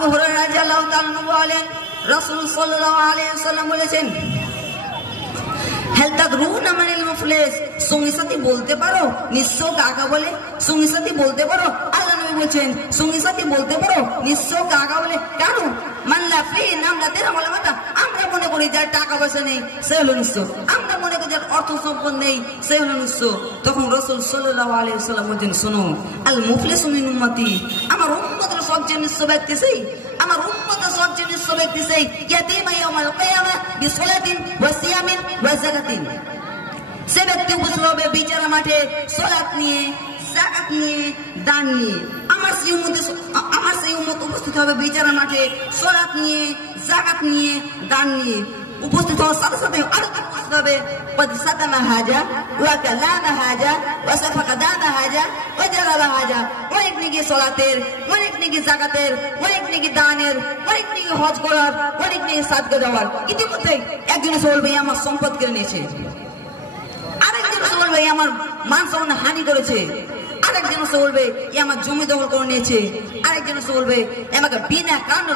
আবু হুরায়রা রাদিয়াল্লাহু তাআলা আনহু বলেন, রাসূল সাল্লাল্লাহু আলাইহি ওয়াসাল্লাম বলেছেন, হেল তাদরুনা মানিল মুফলিস, সঙ্গী সাথী বলতে পারো নিঃস্ব কাকে বলে? সঙ্গী সাথী বলতে পারো? আল্লাহ নবী বলেছেন, সঙ্গী সাথী বলতে পারো নিঃস্ব কাকে বলে? কেন? মাল্লা ফি নামলাতির মালামাতা, আমরা মনে করি যার টাকা পয়সা নেই সে হলো নিঃস্ব, আমরা মনে করি যার অর্থ সম্পদ নেই সে হলো নিঃস্ব। তখন রাসূল সাল্লাল্লাহু আলাইহি ওয়াসাল্লাম বলেন, শোনো, আল মুফলিসু মিন উম্মতি, আমার উম্মতের সবচেয়ে নিঃস্ব ব্যক্তি সেই, আমার উম্মতের সবচেয়ে নিঃস্ব ব্যক্তি সেই ইয়াতীমা ইয়াউমাল কিয়ামা বিসলাতিন ওয়া সিয়ামিন ওয়া যাকাতিন, সে ব্যক্তি উপস্থিত হবে বিচার মাঠে সালাত নিয়ে, যাকাত নিয়ে, দান নিয়ে। আমার সেই উম্মত উপস্থিত হবে বিচার মাঠে সালাত নিয়ে, যাকাত নিয়ে, দান নিয়ে। উপস্থিত হওয়ার সাথে সাথে আরো উপস্থিত হবে قد سقم হাজা ওয়া কালামা হাজা ওয়া সাফাকা দামা হাজা ওয়া জালাবা হাজা, অনেক নেকি সালাতের, অনেক নেকি যাকাতের, অনেক নেকি দানের, অনেক নেকি হজ করার, অনেক নেকি সাদকা দেওয়ার। ইতিমধ্যে একজন বলবে আমার সম্পদ কেড়ে নিয়েছে, আরেকজন বলবে আমার মান সম্মান হানি করেছে, আরেকজন বলবে আমার জমি দখল করে নিয়েছে, আরেকজন বলবে আমাকে বিনা কারণে